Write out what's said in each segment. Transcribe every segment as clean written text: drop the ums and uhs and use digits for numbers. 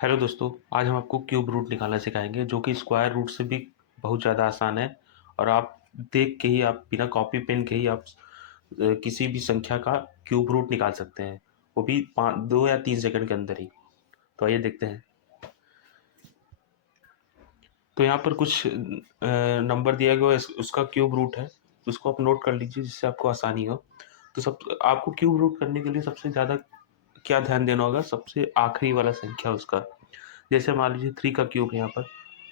Hello दोस्तों, आज हम आपको क्यूब रूट निकालना सिखाएंगे जो कि स्क्वायर रूट से भी बहुत ज़्यादा आसान है। और आप देख के ही, आप बिना कॉपी पेन के ही आप किसी भी संख्या का क्यूब रूट निकाल सकते हैं, वो भी 2 या 3 सेकंड के अंदर ही। तो आइए देखते हैं। तो यहाँ पर कुछ नंबर दिया गया है, उसका क्यूब रूट है, तो उसको आप नोट कर लीजिए जिससे आपको आसानी हो। तो सब आपको क्यूब रूट करने के लिए सबसे ज़्यादा क्या ध्यान देना होगा, सबसे आखिरी वाला संख्या उसका। जैसे मान लीजिए 3 का क्यूब है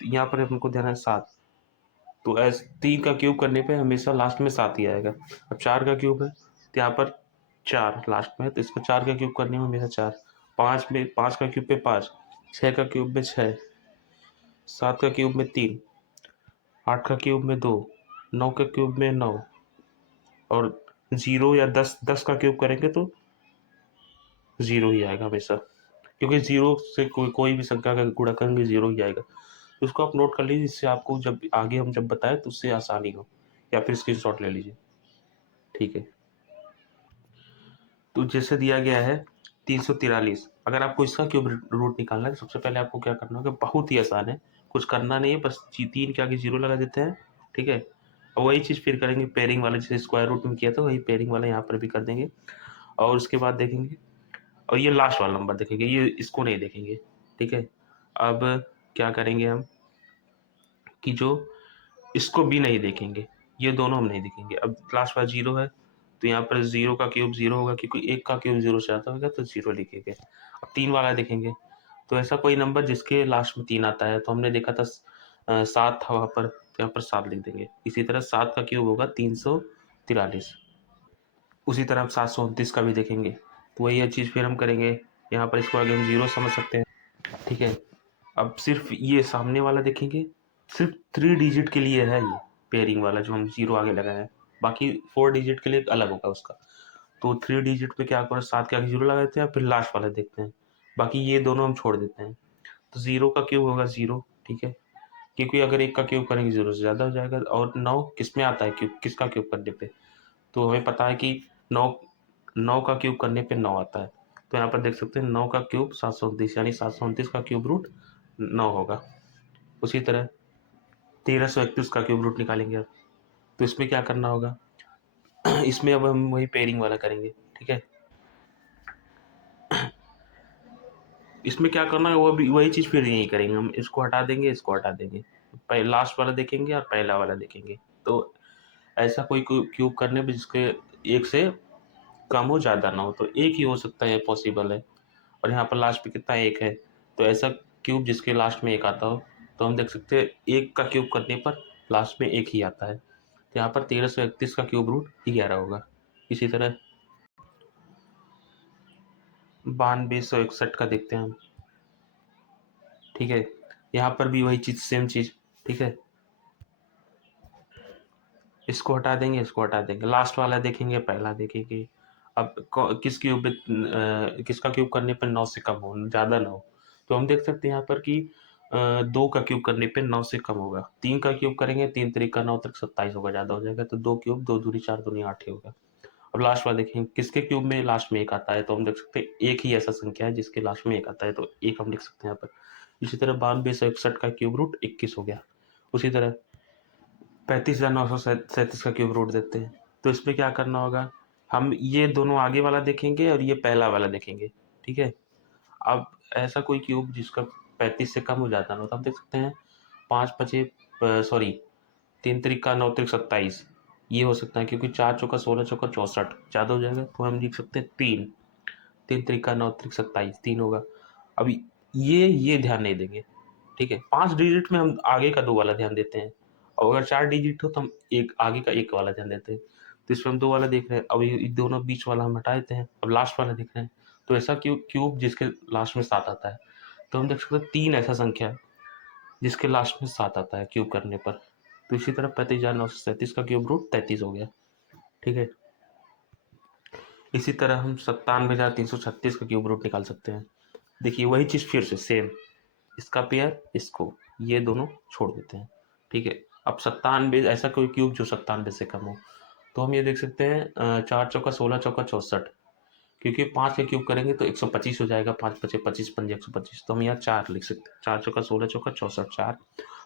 यहाँ पर हमको देना है 7। तो 3 का क्यूब करने पे हमेशा लास्ट में 7 ही आएगा। अब 4 का क्यूब है तो यहाँ पर 4 लास्ट में है, तो इसको 4 का क्यूब करने में हमेशा 4। 5 का क्यूब पे 5, 6 का क्यूब में 6, 7 का क्यूब में 3, 8 का क्यूब में 2, 9 का क्यूब में 9, और 0 या 10 का क्यूब करेंगे तो 0 ही आएगा हमेशा, क्योंकि 0 से कोई भी संख्या का गुणा करेंगे 0 ही आएगा। तो उसको आप नोट कर लीजिए, जिससे आपको जब आगे हम जब बताएं तो उससे आसानी हो, या फिर स्क्रीनशॉट ले लीजिए। ठीक है। तो जैसे दिया गया है 343। अगर आपको इसका क्यूब रूट निकालना है तो सबसे पहले आपको क्या करना होगा, बहुत ही आसान है, कुछ करना नहीं है, बस 3 के आगे 0 लगा देते हैं। ठीक है। और वही चीज़ फिर करेंगे पेयरिंग वाला, जैसे स्क्वायर रूट में किया था वही पेयरिंग वाला यहाँ पर भी कर देंगे। और उसके बाद देखेंगे, और ये लास्ट वाला नंबर देखेंगे, ये इसको नहीं देखेंगे। ठीक है। अब क्या करेंगे हम कि जो इसको भी नहीं देखेंगे, ये दोनों हम नहीं देखेंगे। अब लास्ट बार 0 है तो यहाँ पर 0 का क्यूब 0 होगा, क्योंकि 1 का क्यूब 0 से आता होगा तो 0 लिखेंगे। अब 3 वाला देखेंगे, तो ऐसा कोई नंबर जिसके लास्ट में 3 आता है, तो हमने देखा था 7 था वहाँ पर, तो यहाँ पर 7 लिख देंगे। इसी तरह 7 का क्यूब होगा 343। उसी तरह हम 729 का भी देखेंगे, तो वही चीज़ फिर हम करेंगे। यहाँ पर इसको आगे हम 0 समझ सकते हैं। ठीक है। अब सिर्फ ये सामने वाला देखेंगे, सिर्फ 3 डिजिट के लिए है ये पेयरिंग वाला जो हम 0 आगे लगाए हैं। बाकी 4 डिजिट के लिए अलग होगा उसका। तो 3 डिजिट पे क्या करो, 7 के आगे 0 लगा देते हैं, फिर लास्ट वाला देखते हैं। बाकी ये दोनों हम छोड़ देते हैं। तो 0 का क्यूब होगा 0। ठीक है। क्योंकि अगर 1 का क्यूब करेंगे 0 से ज़्यादा हो जाएगा। और 9 किस में आता है क्यूब, किसका क्यूब करने पे, तो हमें पता है कि 9 9 का क्यूब करने पे 9 आता है। तो यहाँ पर देख सकते हैं 9 का क्यूब 729, यानी 729 का क्यूब रूट 9 होगा। उसी तरह 1331 का क्यूब रूट निकालेंगे अब। तो इसमें क्या करना होगा इसमें अब हम वही पेयरिंग वाला करेंगे। ठीक है। इसमें क्या करना है, वो भी वही चीज़ फिर यही करेंगे, हम इसको हटा देंगे, इसको हटा देंगे, लास्ट वाला देखेंगे और पहला वाला देखेंगे। तो ऐसा कोई क्यूब करने पे जिसके एक से कम हो, ज़्यादा ना हो, तो एक ही हो सकता है, पॉसिबल है। और यहाँ पर लास्ट पे कितना, एक है, तो ऐसा क्यूब जिसके लास्ट में एक आता हो, तो हम देख सकते हैं एक का क्यूब करने पर लास्ट में एक ही आता है। तो यहाँ पर 1331 का क्यूब रूट 11 होगा। इसी तरह 9261 का देखते हैं हम। ठीक है। यहाँ पर भी वही चीज़, सेम चीज़। ठीक है। इसको हटा देंगे, इसको हटा देंगे, लास्ट वाला देखेंगे, पहला देखेंगे। अब किस क्यूब किसका क्यूब करने पर 9 से कम हो, ज़्यादा ना हो, तो हम देख सकते हैं यहाँ पर कि 2 का क्यूब करने पे 9 से कम होगा। 3 का क्यूब करेंगे, 3 तरीका 9 तक 27 होगा, ज़्यादा हो जाएगा, तो 2 क्यूब 2 दूनी 4 दूनी 8 ही होगा। अब लास्ट वाला देखेंगे, किसके क्यूब में लास्ट में एक आता है, तो हम देख सकते हैं एक ही ऐसा संख्या है जिसके लास्ट में एक आता है, तो एक हम लिख सकते हैं यहाँ पर। इसी तरह 9261 का क्यूब रूट 21 हो गया। उसी तरह 35,937 का क्यूब रूट देते हैं। तो इसमें क्या करना होगा, हम ये दोनों आगे वाला देखेंगे और ये पहला वाला देखेंगे। ठीक है। अब ऐसा कोई क्यूब जिसका 35 से कम हो जाता है, तो हम देख सकते हैं 5 पचे सॉरी 3 त्रिका 9 त्रिक 27, ये हो सकता है, क्योंकि 4 चौका 16 चौका 64 ज़्यादा हो जाएगा, तो हम लिख सकते हैं 3। 3 त्रिका 9 त्रिक 27, 3 होगा। अभी ये ध्यान नहीं देंगे। ठीक है। 5 डिजिट में हम आगे का 2 वाला ध्यान देते हैं, और अगर 4 डिजिट हो तो हम एक आगे का 1 वाला ध्यान देते हैं। तो इसमें हम 2 वाला देख रहे हैं, अब ये दोनों बीच वाला हम हटा देते हैं, अब लास्ट वाला देख रहे हैं। तो ऐसा क्यूब जिसके लास्ट में 7 आता है, तो हम देख सकते हैं 3 ऐसा संख्या है जिसके लास्ट में 7 आता है क्यूब करने पर। तो इसी तरह 35,937 का क्यूब रूट 33 हो गया। ठीक है। इसी तरह हम 97,336 का क्यूब रूट निकाल सकते हैं। देखिए वही चीज़ फिर से सेम, इसका पेयर, इसको, ये दोनों छोड़ देते हैं। ठीक है। अब 97, ऐसा कोई क्यूब जो 97 से कम हो, तो हम ये देख सकते हैं 4 चौका 16 चौका 64, क्योंकि 5 का क्यूब करेंगे तो 125 हो जाएगा, 5 पचे 25 पंजे 125, तो हम यहाँ 4 लिख सकते हैं। 4 चौका 16 चौका 64 4।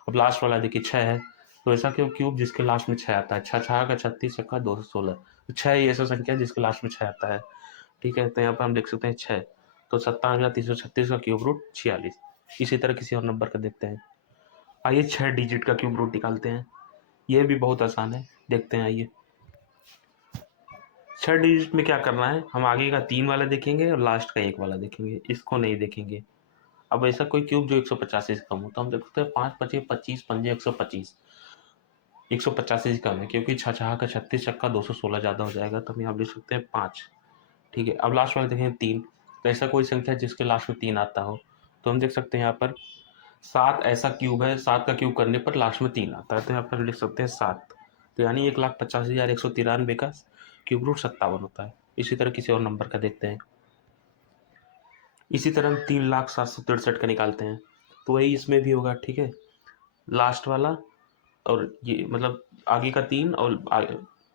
अब लास्ट वाला देखिए 6 है, तो ऐसा क्यूब जिसके लास्ट में 6 आता है। 6 6 का 36 छक्का 216, तो 6 ही ऐसा संख्या है जिसके लास्ट में 6 आता है। ठीक है, तो यहाँ पर हम लिख सकते हैं 6, तो 57,336 का क्यूब रूट 46। इसी तरह किसी और नंबर का देखते हैं। आइए 6 डिजिट का क्यूब रूट निकालते हैं, यह भी बहुत आसान है, देखते हैं। आइए 6 डिजिट में क्या करना है, हम आगे का 3 वाला देखेंगे और लास्ट का 1 वाला देखेंगे, इसको नहीं देखेंगे। अब ऐसा कोई क्यूब जो 185 से कम हो, तो हम देख सकते हैं 5 पचे 25 पंजे 125, 185 से कम है, क्योंकि 6 6 का 36 छक्का 216 ज़्यादा हो जाएगा, तो हम यहाँ लिख सकते हैं 5। ठीक है, अब लास्ट वाला देखें 3, तो ऐसा कोई संख्या जिसके लास्ट में 3 आता हो, तो हम देख सकते हैं यहाँ पर 7 ऐसा क्यूब है, 7 का क्यूब करने पर लास्ट में 3 आता है, तो यहाँ पर लिख सकते हैं 7। तो यानी 1,50,193 का क्यूब रूट 57 होता है। इसी तरह किसी और नंबर का देखते हैं। इसी तरह हम 3,07,63 का निकालते हैं, तो वही इसमें भी होगा। ठीक है, लास्ट वाला और ये मतलब आगे का 3 और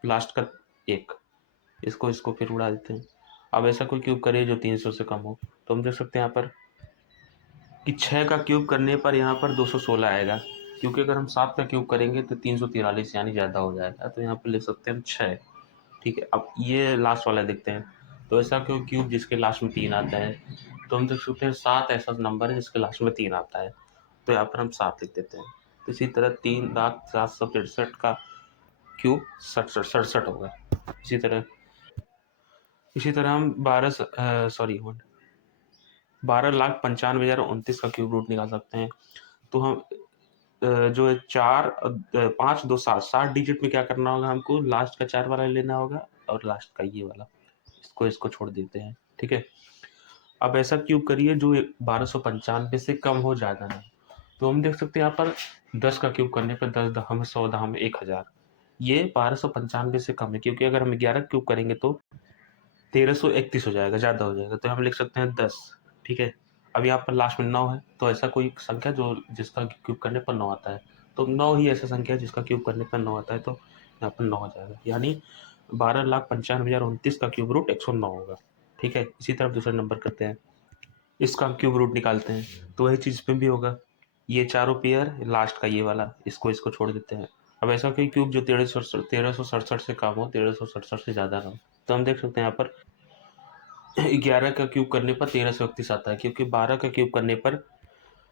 लास्ट का 1, इसको फिर उड़ा देते हैं। अब ऐसा कोई क्यूब करे जो 300 से कम हो, तो हम देख सकते हैं यहाँ पर कि 6 का क्यूब करने पर यहाँ पर 216 आएगा, क्योंकि अगर हम 7 का क्यूब करेंगे तो 343 यानी ज़्यादा हो जाएगा, तो यहाँ पर लिख सकते हैं हम 6। ठीक है, अब ये लास्ट वाला देखते हैं, तो ऐसा कोई क्यूब जिसके लास्ट में 3 आता है, तो हम देख सकते हैं 7 ऐसा नंबर है जिसके लास्ट में 3 आता है, तो यहाँ पर हम 7 लिख देते हैं। तो इसी तरह 3,07,63 का क्यूब 67 होगा। इसी तरह हम 12,95,029 का क्यूब रूट निकाल सकते हैं। तो हम जो है 4 5 2 7 7 डिजिट में क्या करना होगा, हमको लास्ट का 4 वाला लेना होगा और लास्ट का ये वाला, इसको छोड़ देते हैं। ठीक है, अब ऐसा क्यूब करिए जो 1295 से कम हो, ज़्यादा नहीं। तो हम देख सकते हैं यहाँ पर 10 का क्यूब करने पर 10 दहम 100 दहम 1000, ये 1295 से कम है, क्योंकि अगर हम 11 क्यूब करेंगे तो 1331 हो जाएगा, ज़्यादा हो जाएगा, तो हम लिख सकते हैं 10। ठीक है, अब यहाँ पर लास्ट में 9 है, तो ऐसा कोई संख्या जो जिसका क्यूब करने पर 9 आता है, तो 9 ही ऐसा संख्या है जिसका क्यूब करने पर 9 आता है, तो यहाँ पर 9 हो जाएगा, यानी 12,95,029 का क्यूब रूट 109 होगा। ठीक है, इसी तरह दूसरा नंबर करते हैं, इसका क्यूब रूट निकालते हैं, तो वही चीज़ पे भी होगा। ये चारों पेयर, लास्ट का ये वाला, इसको छोड़ देते हैं। अब ऐसा कोई क्यूब जो 1367 से कम हो, 1367 से ज़्यादा ना हो, तो हम देख सकते हैं यहाँ पर 11 का क्यूब करने पर 1331 आता है, क्योंकि 12 का क्यूब करने पर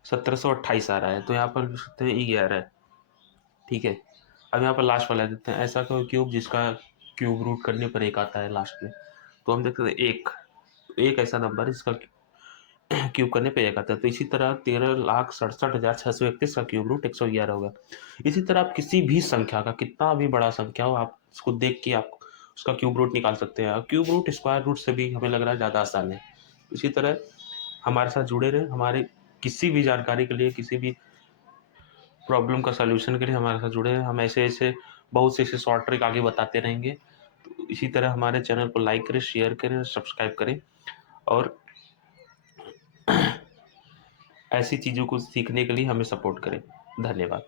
1728 आ रहा है, तो यहाँ पर लिख सकते हैं 11। ठीक है, अब यहाँ पर लास्ट वाला देते हैं, ऐसा कोई क्यूब जिसका क्यूब रूट करने पर 1 आता है लास्ट में, तो हम देख सकते हैं 1 ऐसा नंबर है जिसका क्यूब करने पे 1 आता है। तो इसी तरह 13,67,631 का क्यूब रूट 111 होगा। इसी तरह आप किसी भी संख्या का, कितना भी बड़ा संख्या हो, आप उसको देख के आप उसका क्यूब रूट निकाल सकते हैं। क्यूब रूट स्क्वायर रूट से भी हमें लग रहा है ज़्यादा आसान है। इसी तरह हमारे साथ जुड़े रहें, हमारे किसी भी जानकारी के लिए, किसी भी प्रॉब्लम का सॉल्यूशन के लिए हमारे साथ जुड़े रहें। हम ऐसे बहुत से ऐसे शॉर्ट ट्रिक आगे बताते रहेंगे। तो इसी तरह हमारे चैनल को लाइक करें, शेयर करें, सब्सक्राइब करें, और ऐसी चीज़ों को सीखने के लिए हमें सपोर्ट करें। धन्यवाद।